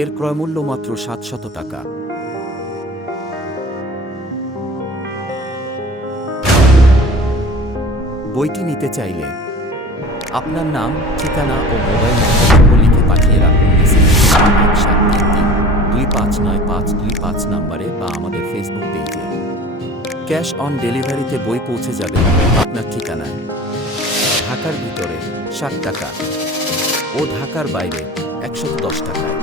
এর ক্রয়মূল্য মাত্র 700 টাকা। বইটি নিতে চাইলে আপনার নাম, ঠিকানা ও মোবাইল নম্বর লিখে পাঠিয়ে রাখুন মেসেজ 1733259525 নম্বরে বা আমাদের ফেসবুক পেজে। ক্যাশ অন ডেলিভারিতে বই পৌঁছে যাবে আপনার ঠিকানায়। ঢাকার ভিতরে 60 টাকা ও ঢাকার বাইরে 110 টাকায়।